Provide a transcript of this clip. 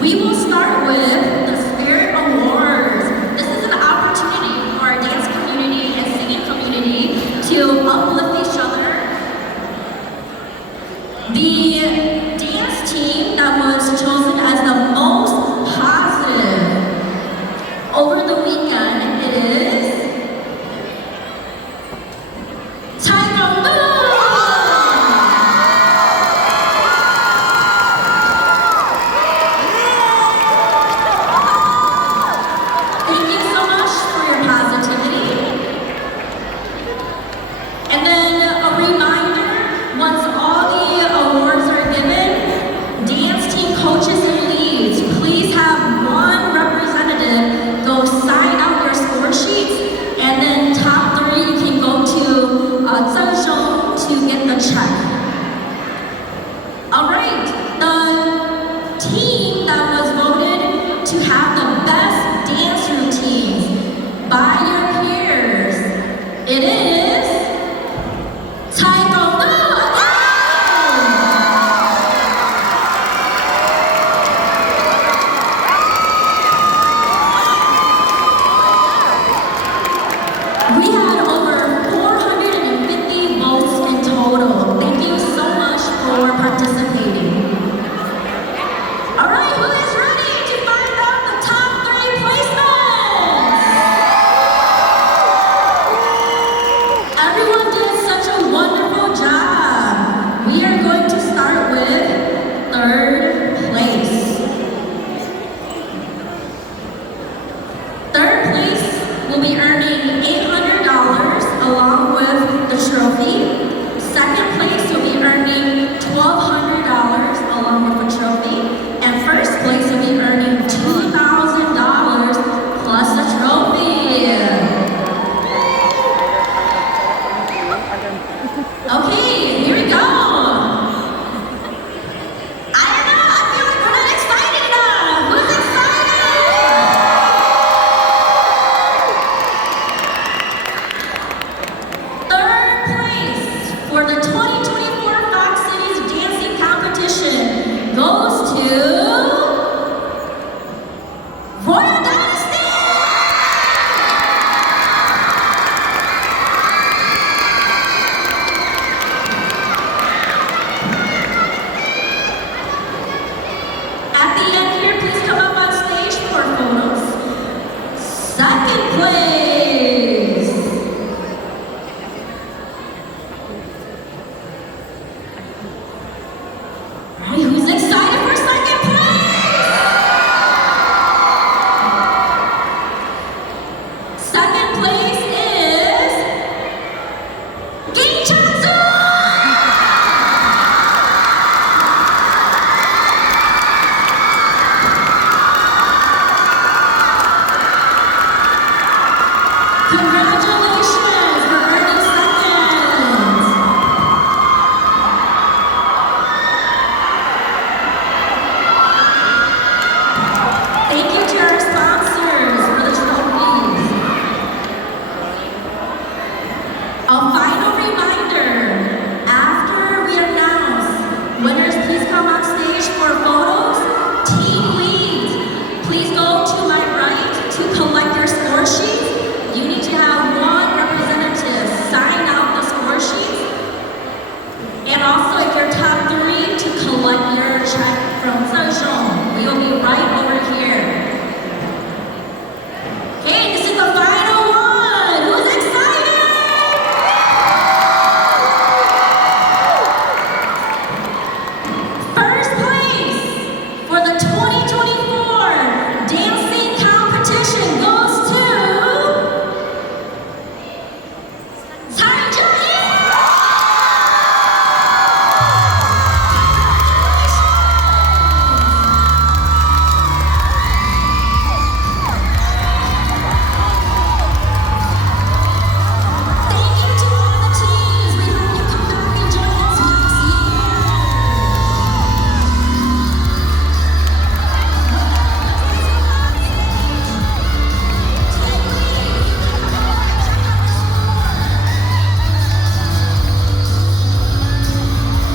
We will start with the Spirit Awards. This is an opportunity for our dance community and singing community to uplift each other. The dance team that was chosen as the most positive over the weekend is Also, if you're top 3, to collect your check from Zhong. We will be right